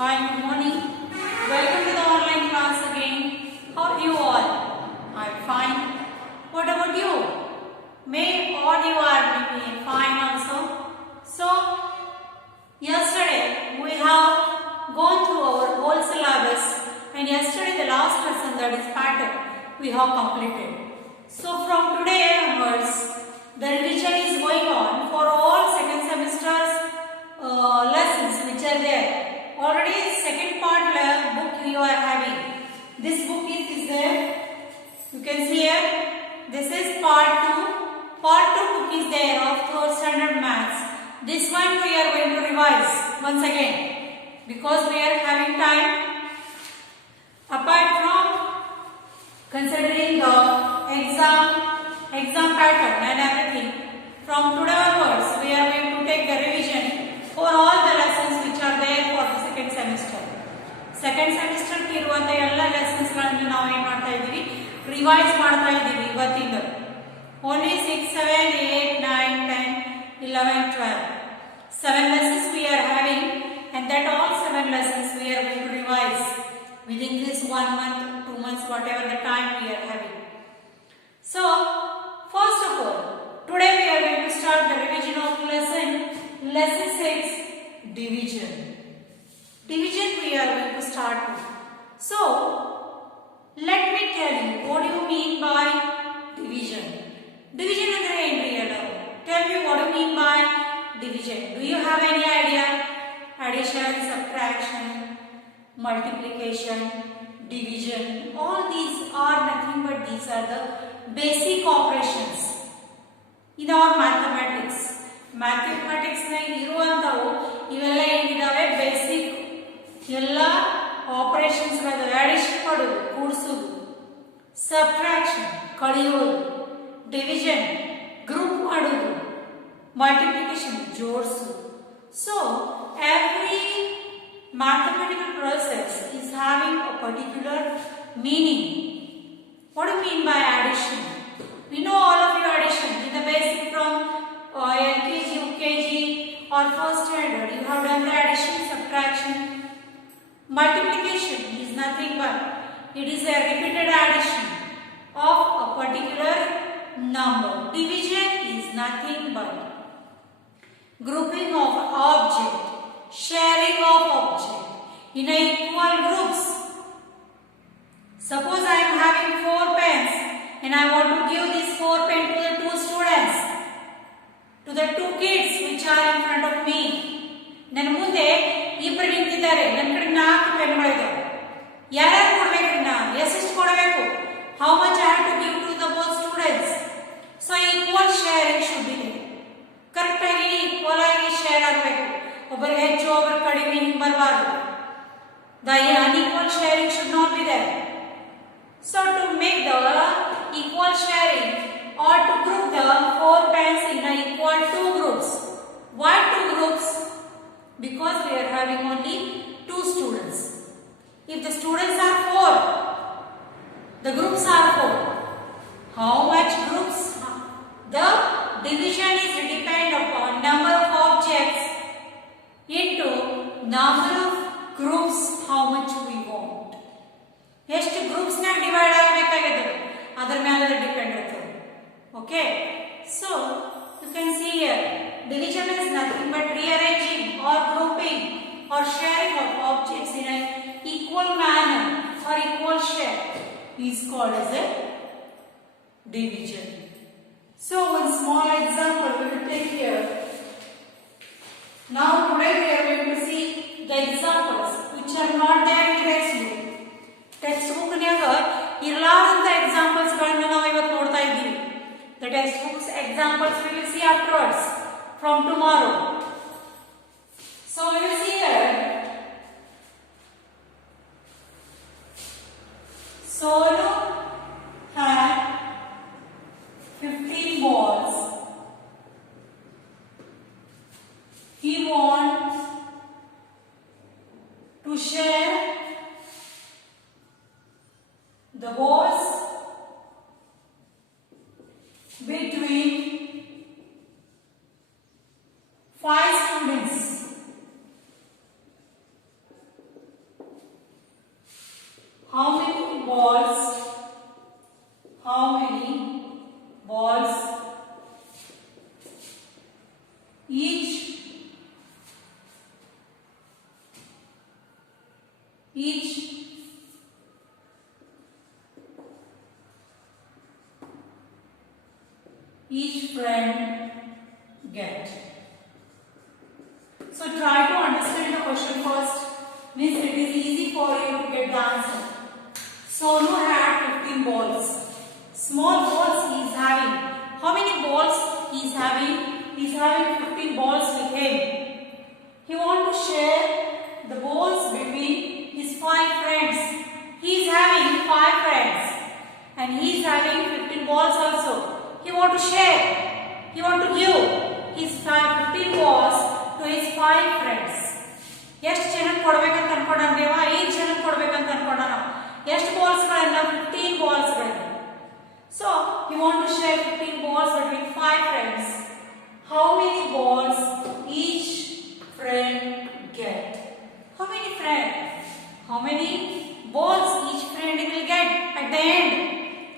Hi, good morning. Welcome to the online class again. How are you all? I'm fine. What about you? May all you are fine also. So, yesterday we have gone through our whole syllabus, and yesterday the last lesson, that is pattern, we have completed. So from today onwards, the revision is going on for all second semester's lessons which are there. Already second part book you are having. This book is there. You can see here. This is part 2. Part 2 book is there of 3rd standard maths. This one we are going to revise once again because we are having time. Apart from considering the exam pattern and everything, from today onwards we are going to take the revision for all the lessons which are there for the second semester. Second semester ಗೆ ಇರುವಂತ ಎಲ್ಲ lessons ಗಳನ್ನು ನಾವು ಏನು ಮಾಡ್ತಾ ಇದ್ದೀವಿ, revise ಮಾಡ್ತಾ ಇದ್ದೀವಿ ಇವತ್ತಿಂದ. Only 6, 7, 8, 9, 10, 11, 12. 7 lessons we are having, and that all 7 lessons we are going to revise within this 1 month, 2 months, whatever the time we are having. So, first of all, today we are going to start the revision of lesson 6, division. Division we are going to start with. So, let me tell you what do you mean by division. Division andre enri hello. Tell me what do you mean by division. Do you have any idea? Addition, subtraction, multiplication, division. All these are nothing but these are the basic operations in our mathematics. Mathematics na iruvantavu iveಲ್ಲ ಏನಿದಾವೆ basic ಎಲ್ಲ operations ಗಳು. Addition ಮಾಡೋದು, ಕೂಡಿಸೋದು, subtraction ಕಳೆಯೋದು, division group ಮಾಡೋದು, multiplication ಜೋಡಿಸೋದು. So every mathematical process is having a particular meaning. What do you mean by addition? We know all of you addition in the basic from LKG, UKG or first standard. You have done the addition, subtraction. Multiplication is nothing but it is a repeated addition of a particular number. Division is nothing but grouping of object, sharing of object in equal groups. Suppose I am having 4 pens and I want to give this 4 pen to the 2 students, to the 2 kids which are in front of me. ನನ್ನ ಮುಂದೆ ಇಬ್ಬರು ನಿಂತಿದ್ದಾರೆ, ನನ್ನ ಕಡೆ 4 ಪೆನ್ಗಳಿದ್ದಾವೆ. ಯಾರ್ಯಾರು ಕೊಡಬೇಕು, ನಾನು ಎಷ್ಟು ಕೊಡಬೇಕು? How much I have to give to the both students. So equal sharing should be there. Correct ಆಗಿ ಈಕ್ವಲ್ ಆಗಿ ಶೇರ್ ಆಗಬೇಕು. ಒಬ್ಬರಿಗೆ ಹೆಚ್ಚು ಒಬ್ಬರು ಕಡಿಮೆ ಹಿಂಗೆ ಬರಬಾರದು. The unequal sharing should not be there. So to make the equal sharing or to group the 4 pens in the equal 2 groups. Why 2 groups? Because we are having only 2 students. If the students are 4, the groups are 4. How much groups? The division is depend upon number of objects into number of groups, how much we want. ಎಷ್ಟು groups ನ divide ಆಗಬೇಕಾಗಿದೆ ಅದರ ಮೇಲೆ depend ಇರ್ತದೆ. Okay, so you can see here division is nothing but rearranging or grouping or sharing of objects in an equal manner or equal share is called as a division. So one small example we will take here. Now today we are going to see the examples which are not there in the textbook. Text book ನ್ಯಾಗ ಇರಲಾರಂತ examples ಗಳನ್ನು ನಾವು ಇವತ್ತು ನೋಡ್ತಾ ಇದ್ದೀವಿ. The text books examples we will see afterwards from tomorrow. So we will see here. Sonu had 15 balls. He wants to share the balls between 5 students. balls, how many balls each friend get. So try to understand the question first. Means it is easy for you to get the answer. Sonu had 15 balls. Small balls he is having. How many balls he is having? He is having 15 balls with him. He wants to share the balls between his 5 friends. He is having 5 friends and he is having 15 balls also. He wants to share. He wants to give his 15 balls to his 5 friends. ಎಷ್ಟು ಜನಕ್ಕೆ ಕೊಡಬೇಕಂತ ಅನ್ಕೊಂಡಾನ ದೇವ 5 ಜನಕ್ಕೆ ಕೊಡಬೇಕಂತ ಅನ್ಕೊಂಡಾನ ಎಷ್ಟು balls ಗಳಿಂದ 15 balls ಗಳಿಂದ so he want to share 15 balls between 5 friends. How many balls each friend get? How many balls each friend will get at the end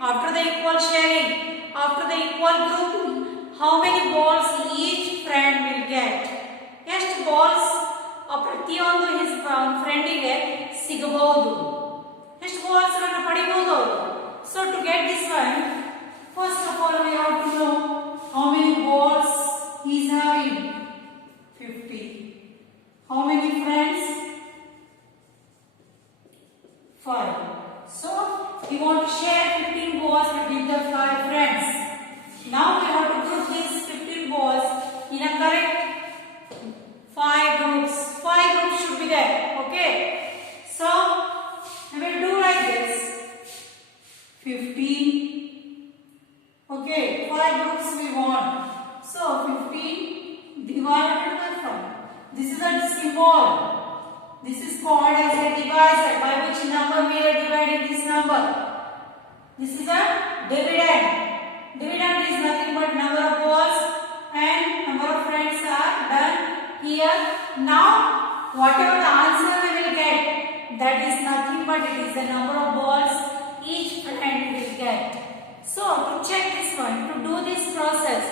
after the equal sharing, after the equal grouping? How many balls each friend will get? ಎಷ್ಟು balls ಪ್ರತಿಯೊಂದು his ಫ್ರೆಂಡಿಗೆ ಸಿಗಬಹುದು, ಎಷ್ಟು balls ಗಳನ್ನು ಪಡೆಯಬಹುದು ಅವರು. So to get this one, first of all we have to know how many balls he is having. 50. How many friends? 5. So we want to share 15 balls between the 5 friends. Now we have to group these 15 balls in a correct 5 groups. 5 groups should be there. Okay. So we will do like this. 15. Okay. 5 groups we want. So 15 divided by 5. This is a symbol. This is called as a divisor. By which number we are dividing this number? This is a dividend. Dividend is nothing but number of balls and number of friends are done here. Now whatever the answer we will get, that is nothing but it is the number of balls each friend will get. So to check this one, to do this process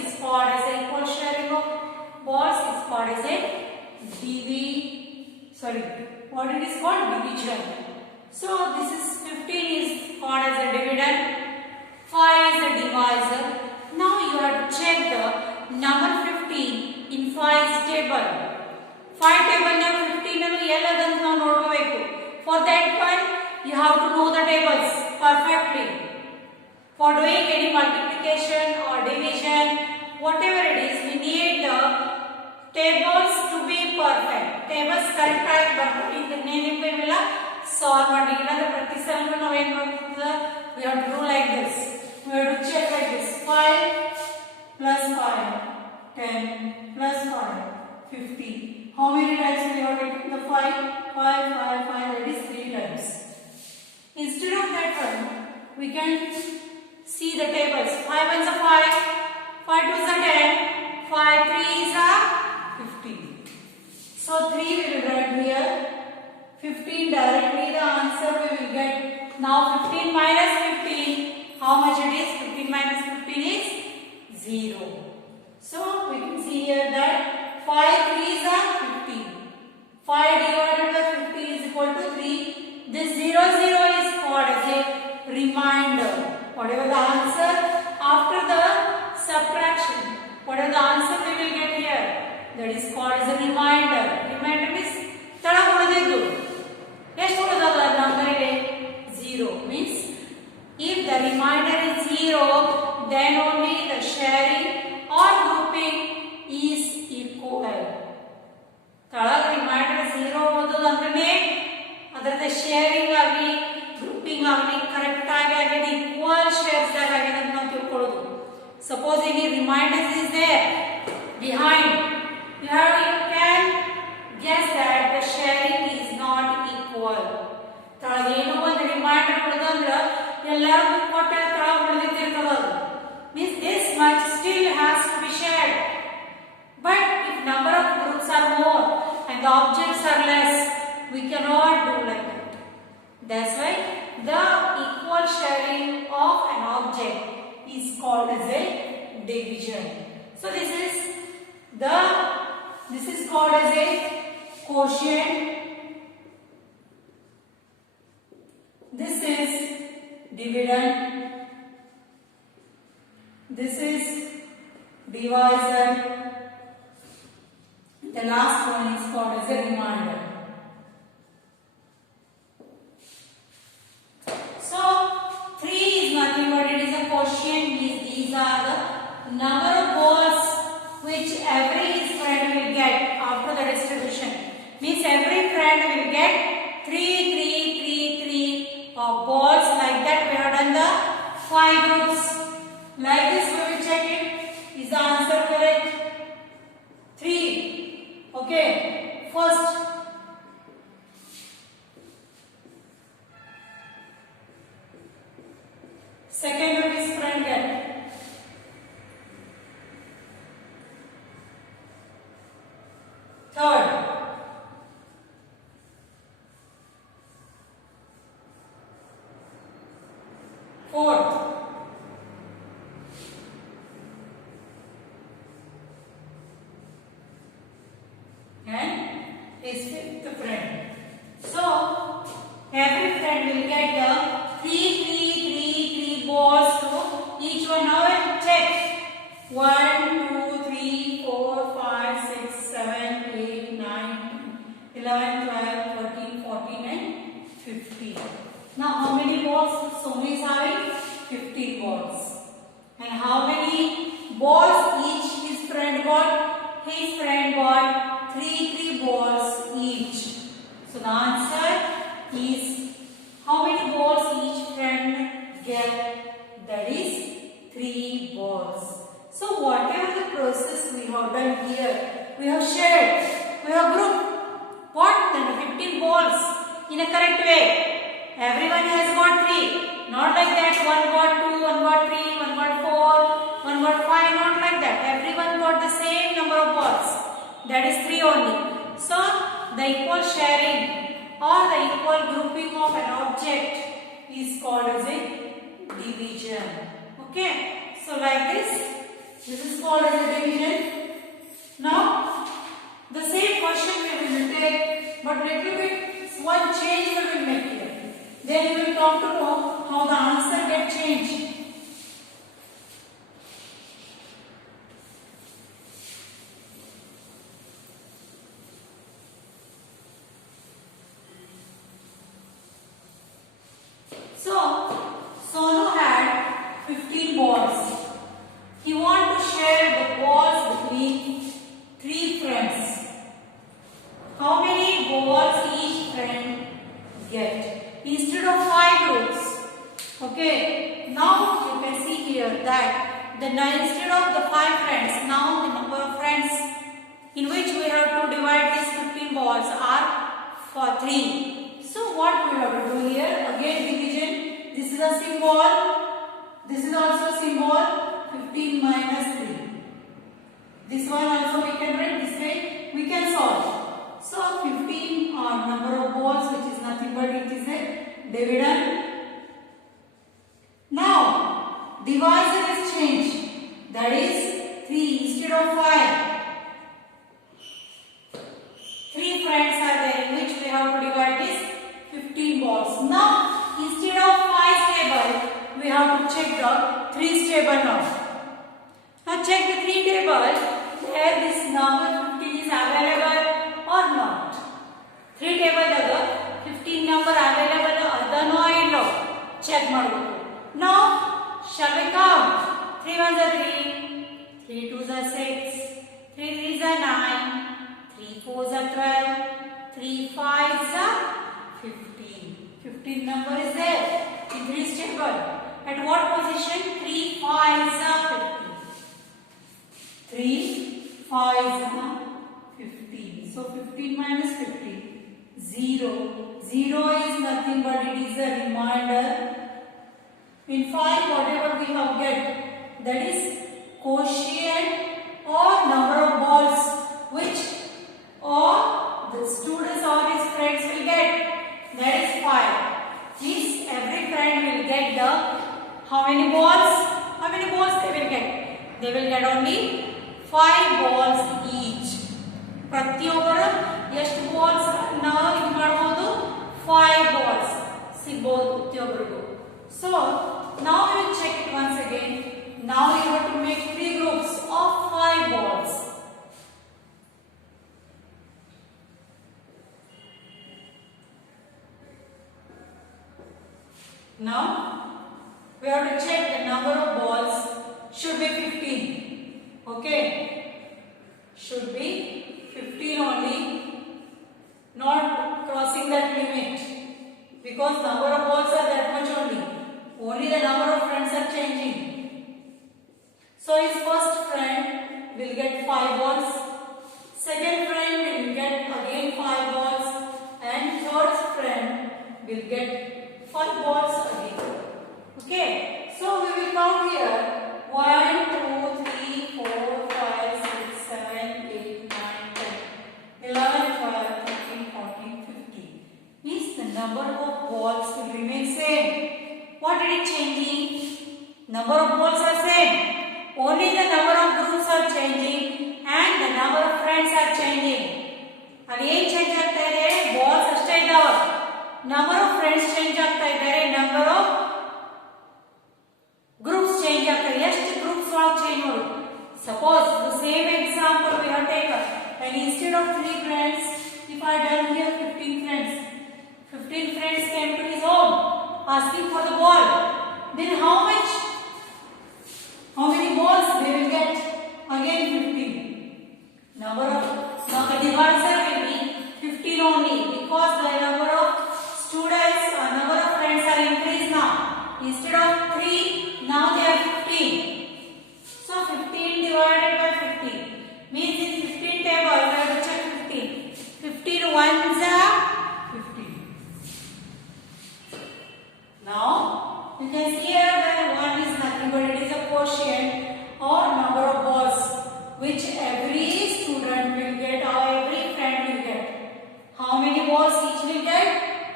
is called as a equal sharing of balls. It's called as a what it is called? Division. So this is 15 is called as a dividend, 5 is a divisor. Now you have to check the number 15 in 5's table. 5 table na 15 anu elladantu ನಾವು ನೋಡಬೇಕು. For that one you have to know the tables perfectly. For doing any multiplication or division, whatever it is, we need the tables to be perfect. Tables correct ಆಗಿ ಬರಬೇಕು. ಇದನ್ನೇ ನಿಮ್ಮೆಲ್ಲ solve ಮಾಡಿ ಇಲ್ಲಂದ್ರೆ ಪ್ರತಿ ಸಲ ನಾವು ಏನು ಮಾಡ್ತೀವಿ, we have to do like this. We have to check like this. 5 plus 5 10 plus 5 50. How many times we have taken the 5? 5 that is 3 times. Instead of that one, we can see the tables. 5 ones are 5, 5 twos are 10, 5 threes are 15. So 3 we will write here, 15 directly the answer we will get. Now 15 minus 15, how much it is? 15 minus 15 is 0. So we can see here that 5 threes are 15. 5 divided by 50 is equal to 3. This 0 is called as a remainder. Whatever the answer after the subtraction, whatever the answer we will get here, that is called as a remainder. Remainder means tada ಉಳಿದಿದ್ದು ಎಷ್ಟು ಉಳಿದದ ನಮ್ಮಲ್ಲಿ 0 means if the remainder is 0, then only the sharing or grouping is equal. ತಳಗ remainder 0 ಓದೋದಂದ್ರೆ ಅದರ sharing ಆಗಲಿ grouping ಆಗಲಿ correct ಆಗಿ ಆಗಿದೆ, ಈಕ್ವಲ್ ಶೇರ್ಸ್ ಆಗಿದೆ ಅಂತ ನಾವು ತಿಳ್ಕೊಳ್ಳೋದು. Suppose any reminders is there behind, you can guess that the sharing is not equal. ತಳಗ ಏನೋ ಒಂದು ರಿಮೈಂಡರ್ ಉಳಿದಂದ್ರೆ ಎಲ್ಲರಿಗೂ ಕೊಟ್ಟ ತಳಗ ಉಳಿದಿರ್ತದ, means this much still has to be shared. But if number of groups are more and the objects are less, we cannot do like that. That's why the equal sharing of an object is called as a division. So this is called as a quotient. This is dividend. This is divisor. The last one is called as a remainder. So 3 is nothing but it is a quotient. These are the number of balls which every friend will get after the distribution. Means every friend will get 3 of balls. Like that we have done the 5 groups. Like this we will check it. Is the answer correct? 3. Okay. First. Second group is friend get. Third. Fourth. And his fifth friend. So every friend will get the 3 balls to each one. Now check. 1, 2, 3, 4, 5, 6, 7, 8, 9, 11, 12, 13, 14 and 15. Now how many balls Sonu is having? 15 balls. And how many balls each his friend got? His friend got 3 balls each. So the answer is how many balls each friend get? That is 3 balls. So whatever the process we have done here, we have shared, we have grouped. What? Then 15 balls in a correct way. Everyone has got 3. Not like that. One got 2, one got 3, one got 4, one got 5. Not like that. Everyone got the same number of balls. That is 3 only. So the equal sharing or the equal grouping of an object is called as a division. Okay. So like this is called as a division. Now the same question we will take, but little bit one change we will make here. Then we will come to know how the answer get changed. So Sonu had 15 balls. He wanted to share the balls between 3 friends. How many balls each friend get? Instead of 5 groups. Okay. Now you can see here that instead of the 5 friends, now the number of friends in which we have to divide these 15 balls are for 3. So what we have to do here? Again division. This is a symbol. This is also a symbol. 15 minus 3. This one also we can write this way. We can solve. So 15 are number of balls, which is nothing but it is a dividend. Now divisor is changed. That is 3 instead of 5. 3 friends are there in which we have to divide this 15 balls. Now instead of 5 table, we have to check the 3 table now. Now check the 3 table where this number 15 is available or not. 3 table daga 15 number available adano illo check ಮಾಡಬೇಕು. Now shall we count? 3 ones are 3, 3 twos are 6, 3 threes are 9, 3 fours are 12, 3 fives are 15. 15 number is there in 3's table. At what position? 3 fives are 15. 3 fives are 15. So 15 minus 15, 0. 0 is nothing but it is a remainder. In 5 whatever we have get, that is quotient or number of balls which or the students or his friends will get. That is 5. How many balls? How many balls they will get? They will get only 5 balls each. ಪ್ರತಿಯೊಬ್ಬರು ಎಷ್ಟು balls ನಾವು ಇದು ಮಾಡಬಹುದು? 5 balls ಸಿಗಬಹುದು ಪ್ರತಿಯೊಬ್ಬರಿಗೂ. So now we will check it once again. Now we have to make 3 groups of 5 balls. Now we have to check the number of balls should be 15. Okay, should be 15 only, not crossing that limit, because number of balls are that much only. Only the number of friends are changing. So his first friend will get 5 balls, second friend will get again 5 balls, and third friend will get 5 balls again. Okay, so we will count here 1, 2, 3, 4, 5, 6, 7, 8, 9, 10, 11, 12, 13, 14, 15. Means the number of balls will remain same. What did it changing? Number of balls are same. Only the number of groups are changing and the number of friends are changing. And ಏನು change ಆಗ್ತಾ ಇದೆ? Balls ಅಷ್ಟೇ ಇದಾವೆ. Number of friends change ಆಗ್ತಾ ಇದ್ದಾರೆ. Number of groups change ಆಗ್ತಾ ಇದೆ. ಎಷ್ಟು groups ಒಳಗೆ change ನೋಡಿ. Suppose the same example we have taken. And instead of 3 friends, if I done here 15 friends. 15 friends came to his home asking for the ball. Then how much? How many balls they will get? Again 15. Now the divisor will be 15 only, because the number of students or number of friends are increased now. Instead of 3, now they are 15. So 15 divided by 15 means in 15 table I have to check 15. 15 ones are 15. Now you can see here that 1 is nothing but it is a quotient or number of balls which every student will get or every friend will get. How many balls each will get?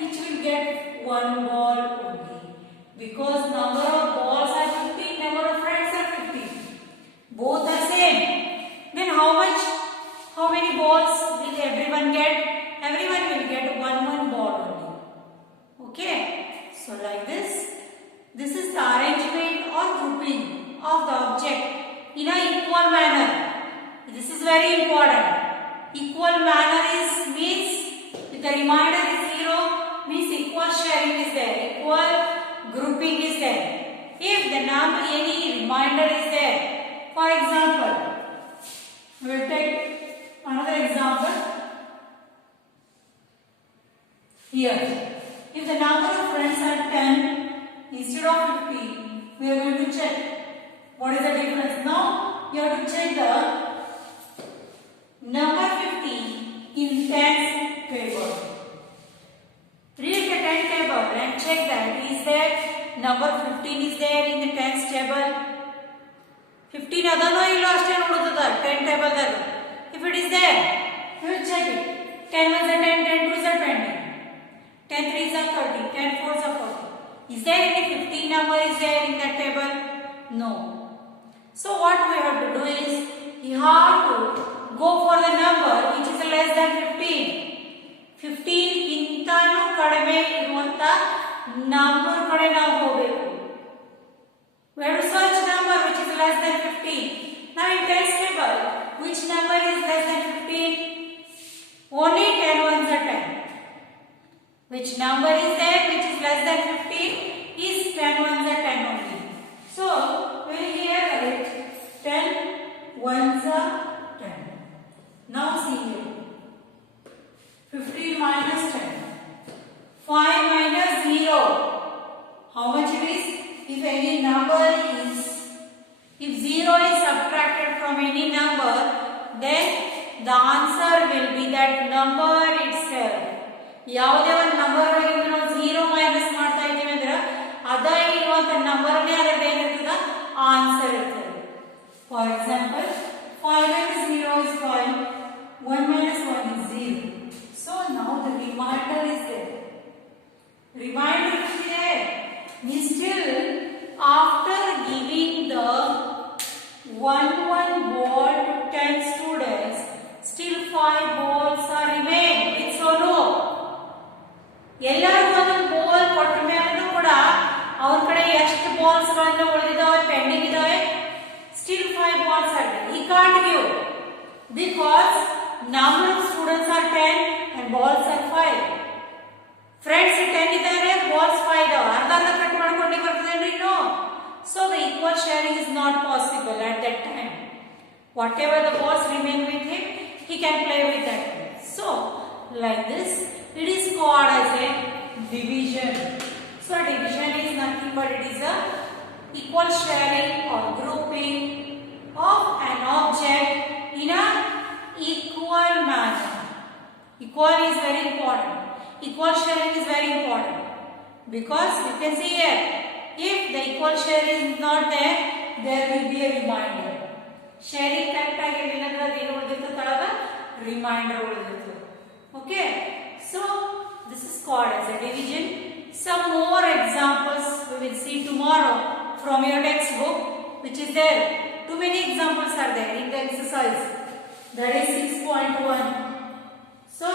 Each will get 1 ball only, because number of balls are 15, number of friends are 15. Both are same. Then how many balls will everyone get? Everyone will get 1 ball only. Okay, so like this is the arrangement or grouping of the object in an equal manner. This is very important. Equal manner means if the remainder is 0, means equal sharing is there, equal grouping is there. If the number any remainder is there, for example, we will take another example here. If the number of friends are 10 instead of 50, we are going to check what is the difference. Now you have to check the number 50 in tens table. Read the 10 table and check that is there number 15 is there in the tens table. 15 adano illo ashte noduttada 10 table dalli. If it is there, we will check it. 10 1s are 10, 10 2s are 20, 10 3s are 30, 10 4s are 40. Is there any 15 number is there in that table? No. So what we have to do is you have to go for the number which is less than 15. 15 ಗಿಂತನೂ ಕಡಿಮೆ ಇರುವಂತ number ಕಡೆ ನಾವು ಹೋಗಬೇಕು. We have to search number which is less than 15. Now in tens table, which number is less than 15? Only 10 ones are 10. Which number is there which is less than 15? Is 10 ones are 10 only. So we will here write 10 ones are 10. Now see here. 15 minus 10. 5 minus 0. How much it is? If any number is, if 0 is subtracted from any number, then the answer will be that number itself. ಯಾವುದೇ ಒಂದು number ಒಳಗಿಂದ ನಾವು 0 minus ಮಾಡ್ತಾ ಇದ್ದೀವಿ ಅಂದ್ರೆ ಅದ ಇರುವಂತ ನಂಬರ್ನೇ ಅದರಲ್ಲಿ ಏನಿರ್ತದ ಆನ್ಸರ್ ಇರ್ತದೆ. For example 5 minus 0 is 5, 1 minus 1 is 0. So now the remainder is there. Remainder is there. Means still after one ball to 10 students, still 5 balls are remain. It's so no. ಎಲ್ಲರಿಗೂ ಒಂದೊಂದು ಬಾಲ್ ಕೊಟ್ಟ ಮೇಲೂ ಕೂಡ ಅವ್ರ ಕಡೆ ಎಷ್ಟು balls ಗಳನ್ನ ಉಳಿದಿದ್ದಾವೆ pending ಇದಾವೆ still 5 balls are there. He can't give because number of students are 10 and balls are 5. Friends 10 ಇದ್ದಾರೆ balls 5 ಇದಾವೆ ಅರ್ಧ ಅರ್ಧ ಕಟ್ ಮಾಡ್ಕೊಂಡು ಬರ್ತದೇನ್ರಿ no. So the equal sharing is not possible at that time. Whatever the balls remain with him, he can play with that. So like this, it is called as a division. So division is nothing but it is a equal sharing or grouping of an object in a equal manner. Equal is very important. Equal sharing is very important because you can see here, if the equal sharing is not there, there will be a reminder. Sharing correct ಆಗಿರಲಿಲ್ಲ ಅಂದ್ರೆ ಅದು ಏನು ಉಳಿದಿರ್ತದೆ ತಳಗ reminder ಉಳಿದಿರ್ತದೆ. Okay, so this is called as a division. Some more examples we will see tomorrow from your textbook, which is there. Too many examples are there in the exercise. That is 6.1. So